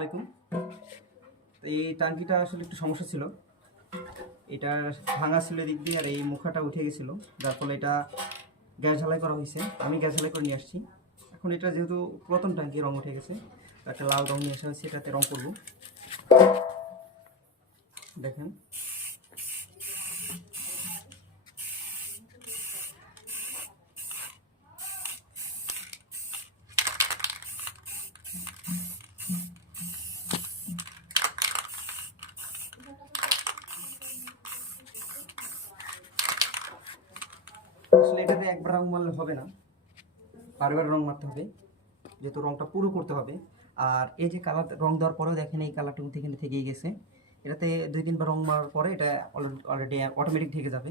আলাইকুম। তো এই টাঙ্কিটা আসলে একটু সমস্যা ছিল, এটা ভাঙা ছিল এদিক দিয়ে, আর এই মুখাটা উঠে গেছিলো, যার ফলে এটা গ্যাস ঝালাই করা হয়েছে। আমি গ্যাস ঝালাই করে নিয়ে আসছি। এখন এটা যেহেতু পুরাতন টাঙ্কি, রং উঠে গেছে, তো একটা লাল রং নিয়ে আসা হয়েছে, এটাতে রং করব। দেখেন, আসলে এটাতে একবার রং মারলে হবে না, বারবার রং মারতে হবে, যেহেতু রংটা পুরো করতে হবে। আর এই যে কালার রং দেওয়ার পরেও দেখেন এই কালারটা কিন্তু এখানে থেকেই গেছে। এটাতে 2-3 বার রং মারার পরে এটা অলরেডি অটোমেটিক ঢেকে যাবে।